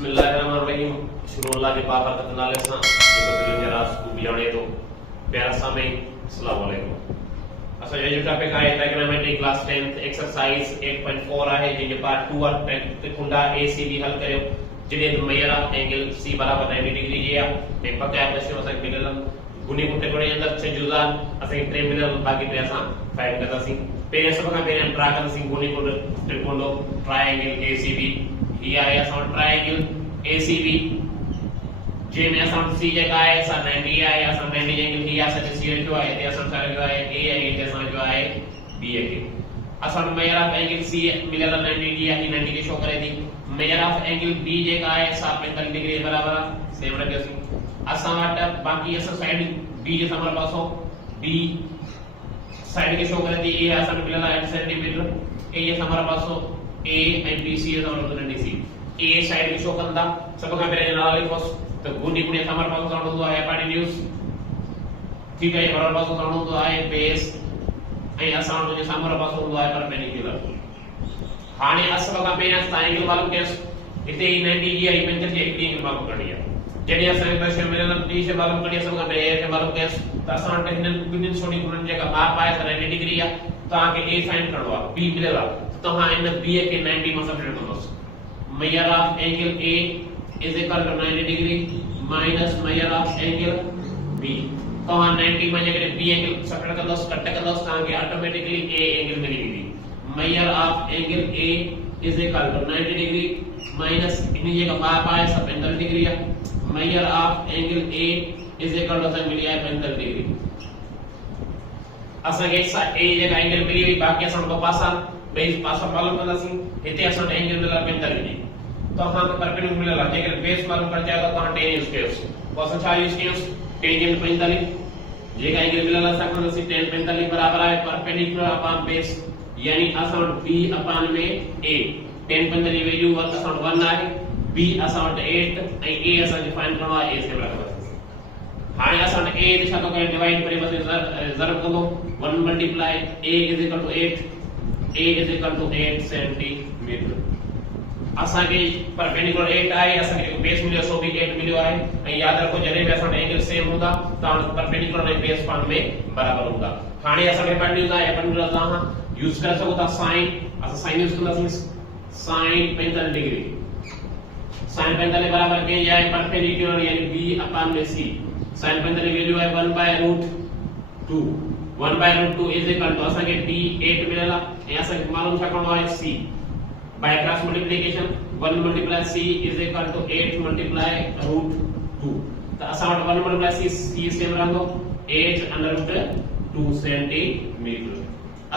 बिस्मिल्लाहिर्रहमानिर्रहीम शुरू अल्लाह के पाक बरकत नाले सां जेको दिलनि जा राज़ को ॼाणे थो। प्यारा सामीन अस्सलामु अलैकुम। असां जो टॉपिक आहे ट्रिग्नोमेट्री क्लास 10th एक्सरसाइज 8.4 आहे जंहिंजो पार्ट 2 आहे त्रिकोणा ACB हल कयो जॾहिं त मेयर ऑफ एंगल C बराबर 90 डिग्री जी आहे ऐं बकाया क्वेश्चन असां खे मिलियल गुनी को त्रिकोण जे अंदर 6 जुज़ा असां खे 3 मिलियल बाक़ी टे असां फाइंड कंदासीं। पहिरियों सब खां पहिरियों ड्रा कंदासीं गुनी को त्रिकोण ट्रायंगल ACB। ये आहे असां ट्रायंगल ACB जंहिंमें असां C जेका आहे असां 90 आहे असां 90 एंगल ही असां C जो आहे हिते असां छा जो आहे A ऐं हिते असां जो आहे B आहे। असां मेयर ऑफ एंगल C मिलियल 90 डिग्री आहे 90 के शो करे थी। मेयर ऑफ एंगल B जेका आहे असां 45 डिग्री बराबर आहे सेम रखियोसीं। असां वटि बाक़ी असां साइड B जे सामने पासो B साइड के शो करे थी A असां मिलियल आहे 8 सेंटीमीटर A जे सामने पासो A and BC is our DC A side के शो कंदा सब का मेरे नाला लिखोस तो गुनी गुनी हमारे पास साउंड होता है हाइपोटेन्यूज ठीक है हमारे पास साउंड होता है बेस ए असाउंड जो हमारे पास होता है परपेंडिकुलर। हाने असल का पेना एंगल मालूम केस इते 90 जी आई पेंटर जी एंगल मालूम करनी है जने असन क्वेश्चन मिलन टी से मालूम करनी सब का पे ए मालूम केस त असन टेक्निकल गुनी छोड़ी गुनी जगह माप आए 90 डिग्री है तो आके ए फाइंड करवा B मिलेगा तो हां इन B के 90 में सब्ट्रैक्ट करो। Measure of angle A is equal to 90 degree minus measure of angle B तो हां 90 में जगह B एंगल सब्ट्रैक्ट कर दो कट कर दो ताकि के ऑटोमेटिकली A एंगल मिलेगी। Measure of angle A is equal to 90 degree minus इन जगह माप आए 45 डिग्री है। Measure of angle A is equal to मिली है 45 डिग्री। असा के A जगह एंगल मिली हुई बाकी असन को पासा बेस पासा मालूम करदासी इते असन एंगल मिला 45 डिग्री तो हां परपेंडिकुलर मिला जेकर बेस मालूम कर जाएगा तो हां tan यूज कयोस तो असन छा यूज कयोस tan 45 जेका एंगल मिला असन को सी tan 45 बराबर है परपेंडिकुलर अपॉन बेस यानी असन B अपॉन में A tan 45 वैल्यू असन 1 है B असन 8 ए A असन डिफाइन करवा A से बराबर हां असन A दिशा तो डिवाइड करे बस ज़रूर करो 1 multiply A is equal to 8 A is equal to 8 centimetre. असा के परपेंडिकुलर 8 आए असा के बेस मिलियो सो भी 8 मिलियो आए ए याद रखो जने भी असा एंगल सेम होगा तो परपेंडिकुलर ने बेस पान में बराबर होगा। हाने असा के परपेंडिकुलर है परपेंडिकुलर हां यूज कर सको ता sin असा sin यूज करदा sin 45 डिग्री sin 45 बराबर के जाए परपेंडिकुलर यानी B अपॉन में C sin 45 वैल्यू है 1/√2 1/√2 is equal to असा के D 8 मिलेला ऐसा मालूम था कौन है C by cross multiplication 1 multiply C is equal to 8 multiply √2 तो असा 1 मल्टीप्लाई C सेम रहो 8 √2 सेंटीमीटर।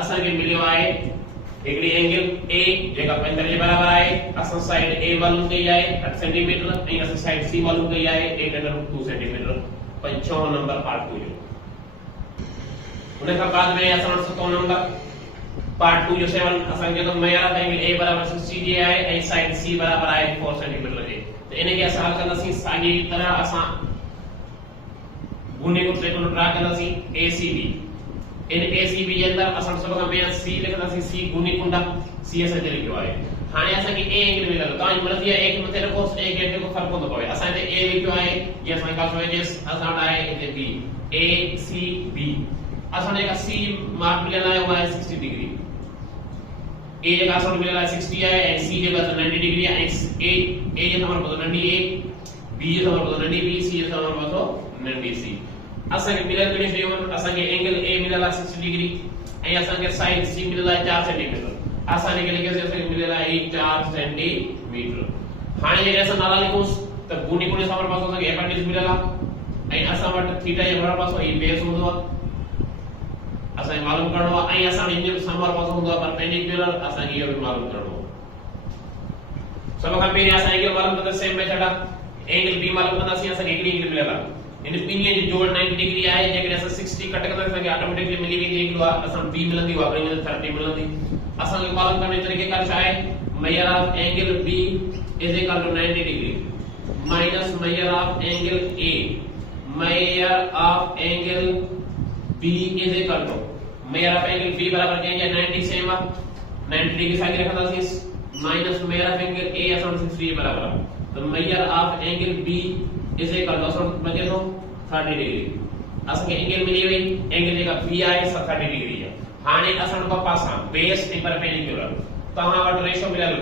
असा के मिलियो आए एकड़ी एंगल A जेका 45 के बराबर आए असा साइड A मालूम कई जाए 8 सेंटीमीटर ए असा साइड C मालूम कई जाए 8 √2 सेंटीमीटर। 55 नंबर पार्ट 2 उनका बाद में असन 7 नंबर पार्ट 2 जो 7 असन के तो मेयर ऑफ एंगल A बराबर 60 जे आहे ऐं साइड C बराबर आहे 4 सेंटीमीटर जे तो इने के असन हल कंदासी साॻी तरह असन गुने को त्रिकोण ड्रा कंदासी ACB इन ACB जे अंदर असन सब खां पहिरियों C लिखंदासी C गुनी कुंडा C असन जे लिखियो आहे। हाणे असन के A एंगल मिलल तो मर्जी है A के मथे रखो A के को फर्क कोन पवे असन ते A लिखियो आहे ये असन का सोजेस असन आहे इते B ACB असन का C मार्क मिलल है वो है 60 डिग्री A जगह असन मिलल है 60 है एंड C जगह 90 डिग्री है A जे नंबर पर 90 A B जे नंबर पर 90 B C जे नंबर पर 90 C असन के मिलल कने से असन के एंगल A मिलल है 60 डिग्री एंड असन के साइड C मिलल है 4 सेंटीमीटर असन के लिखे से असन मिलल है 4 सेंटीमीटर। हाने जे असन नाला लिखोस तो गुनी गुनी सामने पास असन के एपेंडिक्स मिलल है एंड असन वट थीटा जे बराबर पास ये बेस होदो असा मालूम करनो आई असा इन समर पास होंदो परपेंडिकुलर असा ये भी मालूम करनो सब का पहले असा एंगल मालूम करते सेम मेथड एंगल B मालूम करना सी असा एंगल इंगल मिलेला इन पिनियन जो जोड़ 90 डिग्री आए जेकर असा 60 कट करते असा ऑटोमेटिकली मिली गई एंगल असा B मिलंदी वापरे 30 मिलंदी असा मालूम करने तरीके का है measure of angle B is equal to 90 degree minus measure of angle A measure of angle B is equal to measure of angle B बराबर क्या है 90 सेम 90 डिग्री साइड रखना C minus measure of angle A असन 60 बराबर तो measure of angle B is equal to असन बजे तो 30 डिग्री असन के एंगल मिली हुई एंगल जेका बी आहे 30 डिग्री है हाने असन को पासा बेस ऐं परपेंडिकुलर तहां वट रेशो मिलल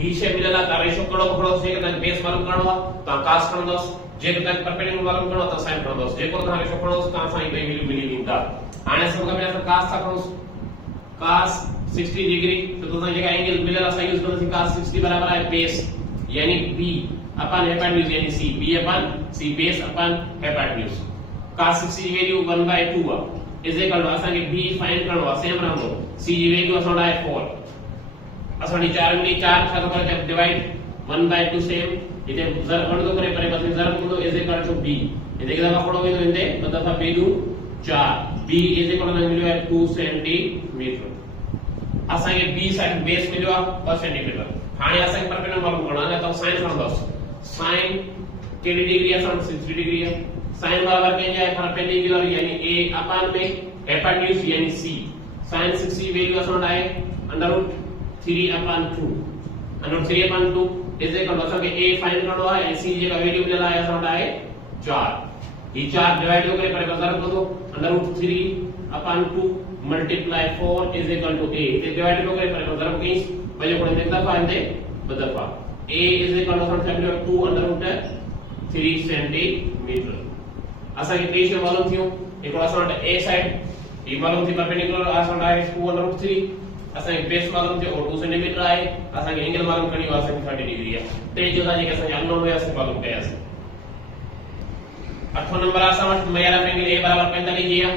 ही शे मिलला ता रेशो कड़ो खड़ो से के बेस मालूम करणो ता कास खणदोस जे के परपेंडिकुलर मालूम करणो ता साइन खणदोस जे को ता रेशो खणदोस ता साइन बे मिली विंदा हाने सब का मिला कास ता खणोस कास 60 डिग्री तो तुझा जेका एंगल मिलला सा यूज करो कास 60 बराबर है बेस यानी b अपन हाइपोटेन्यूज यानी c b upon c base upon hypotenuse cos 60 value 1/2 is equal to असा के b फाइंड करनो सेम रहंदो c जी वैल्यू असा है 4 असा नी 4 मिली 4 छातो करे डिवाइड 1/2 सेम इते जर वंडो करे परे बस जर को इज इक्वल टू b इते के दफा पड़ो तो इंदे तो दफा b दू 4 b इज इक्वल टू मिलियो है 2 सेंटीमीटर असा के b साइड बेस मिलियो पर सेंटीमीटर हाने असा के परपेंडिकुलर मालूम करना है तो sin खणदोस sin केडी डिग्री है 60 डिग्री है sin बराबर के जाए परपेंडिकुलर यानी a अपन में हाइपोटेन्यूज यानी c sin 60 वैल्यू असन है √3/2 √3/2 इज इक्वल टू के a फाइंड करनो है c जे का वैल्यू मिलला है असन है 4 ये 4 डिवाइड हो गए पर बदल को दो √3/2 multiply 4 is equal to a ये डिवाइड हो गए पर बदल को बजे को देखता फाइंड बदलवा a is equal two factor 2 √3 centimetre असा के रेशियो मालूम थियो एक असा a साइड ये मालूम थी परपेंडिकुलर असा है 2 √3 असा के बेस मालूम थियो और 2 सेंटीमीटर है असा के एंगल मालूम करनी वाला 30 डिग्री है ते जो था जे के अननोन हुआ से मालूम कया से 8 नंबर असा वट मेरा एंगल a बराबर 45 जिया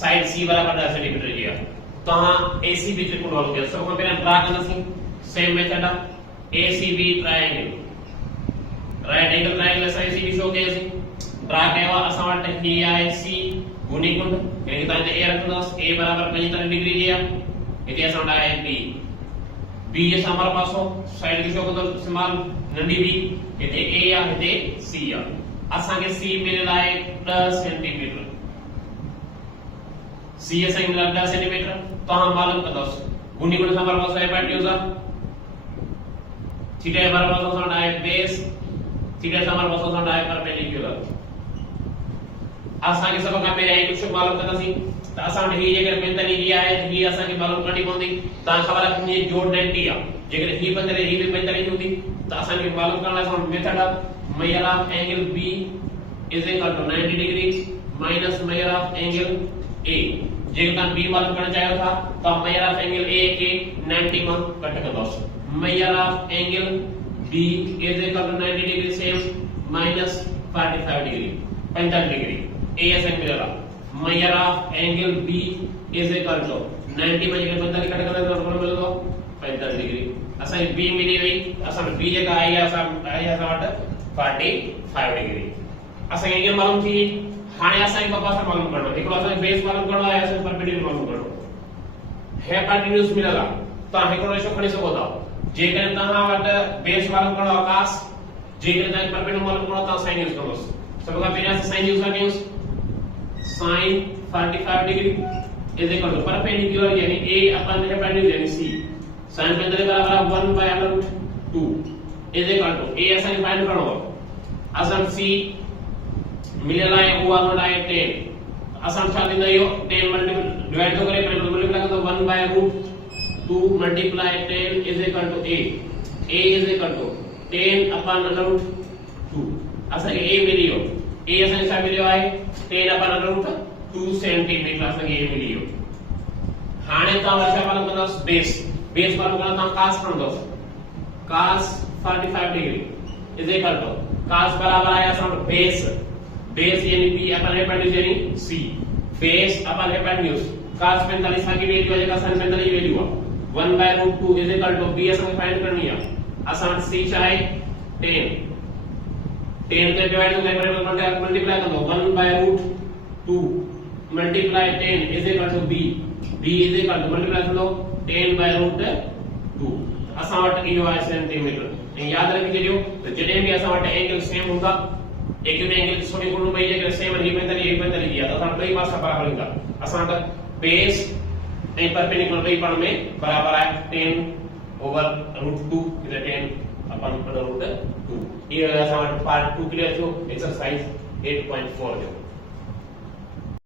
साइड c बराबर 10 सेंटीमीटर जिया तो हां ac भी त्रिकोण वालों के सब को पहले ड्रा करना सी same method ACB triangle right angle triangle ऐसा ACB शो के सी ड्रा केवा असा वट ही आहे c गुणी गुण यानी ताने a रखनो a बराबर 45 डिग्री जिया इते असा वट आहे b जे हमारे पासो साइड की शो को इस्तेमाल नंडी b इते a या इते c या असा के c मिलला है 10 सेंटीमीटर c ऐसा मिलला 10 सेंटीमीटर तो हम मालूम कर दो गुणी गुण हमारे पास हाइपोटेन्यूज थीटा बराबर होता है बेस थीटा हमारे पास होता है परपेंडिकुलर आसान के सब का मेरे एक कुछ मालूम करना सी तो आसान ही अगर 45 लिया है तो ये आसान की मालूम करनी पड़ती ता खबर है ये जोड़ 90 आ जेकर ही 15 ही भी 45 होती तो आसान की मालूम करना है method of measure of angle b is equal to 90 degree minus measure of angle a जेकर b मालूम करना चाहिए था तो मेजर ऑफ एंगल a के 90 में कट कर दो measure of angle b is equal to 90 degree same minus 45 degree 45 degree a ऐसे मिलेगा measure of angle b is equal to 90 में जगह 45 कट कर दो तो मिलेगा 45 डिग्री असा b मिली हुई असा b जगह आया असा 45 डिग्री असा एंगल मालूम थी हाने असा एक पास मालूम करना एक असा बेस मालूम करना है असा परपेंडिकुलर मालूम करना हाइपोटेन्यूज मिलेगा तो हेको रेशो खणी सको था जेकर तहां वट बेस मालूम करो आकाश जेकर तहां परपेंडिकुलर मालूम करो ता साइन यूज करो सब का बिना से साइन यूज करके sin 45 degree is equal to perpendicular यानी a अपन हाइपोटेन्यूज यानी c sin 45 बराबर 1/√2 इज इक्वल टू a ऐसा फाइंड करो असम c मिलेला है हुआ होना है 10 असम छाती दयो 10 मल्टीपल डिवाइड तो करे मल्टीप्लाई कर तो 1/√2 multiply 10 is equal to a is equal to 10 upon √2 असा a मिलियो a असा सा मिलियो है 10 upon √2 सेंटीमीटर असा a मिलियो हाने ता वर्षा मालूम करना बेस मालूम करना ता cos कर दो cos 45 degree is equal to cos बराबर आया असा बेस यानी b अपन हाइपोटेन्यूज यानी c base upon hypotenuse cos 45 की वैल्यू है का sin 45 वैल्यू है 1/√2 is equal to b असं फाइंड करनी है आसान c चाहे 10 पे डिवाइड हो गए मल्टीप्लाई कर दो 1/√2 multiply 10 is equal to b is equal to multiply कर दो 10/√2 आसान वट इयो है सेंटीमीटर याद रखिए जो तो जडे भी आसान वट एंगल सेम होगा एक भी एंगल सोनी को भाई अगर सेम ही 45 दिया तो आसान कई पासा बराबर होगा आसान का बेस एंड परपेंडिकुलर भाई पर में बराबर है 10/√2 इधर 10 अपन √2 ये असां वटि पार्ट 2 क्लियर थियो एक्सरसाइज 8.4 जो